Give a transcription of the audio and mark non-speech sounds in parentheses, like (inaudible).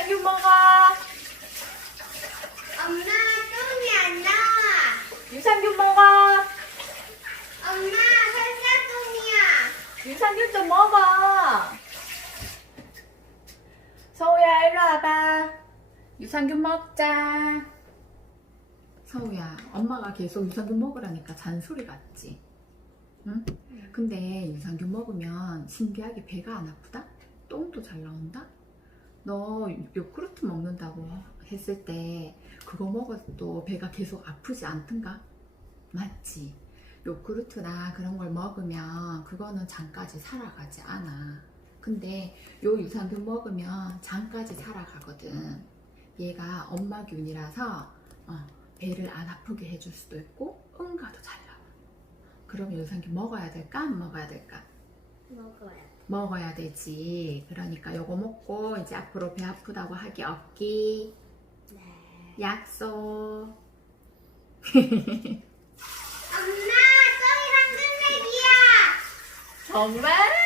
유산균 먹어. 엄마 똥이 안 나와. 유산균 먹어. 엄마 설사똥이야. 유산균 좀 먹어. 서우야, 일로 와봐. 유산균 먹자. 서우야, 엄마가 계속 유산균 먹으라니까 잔소리 같지? 응? 근데 유산균 먹으면 신기하게 배가 안 아프다? 너 요구르트 먹는다고 했을 때 그거 먹어도 배가 계속 아프지 않던가? 맞지? 요구르트나 그런 걸 먹으면 그거는 장까지 살아가지 않아. 근데 요 유산균 먹으면 장까지 살아가거든. 얘가 엄마균이라서 어, 배를 안 아프게 해줄 수도 있고 응가도 잘 나와. 그럼 유산균 먹어야 될까? 안 먹어야 될까? 먹어요. 먹어야 되지. 그러니까 요거 먹고 이제 앞으로 배 아프다고 하기 없기. 네. 약속. 엄마 똥이랑 끝내기야. (laughs) 정말?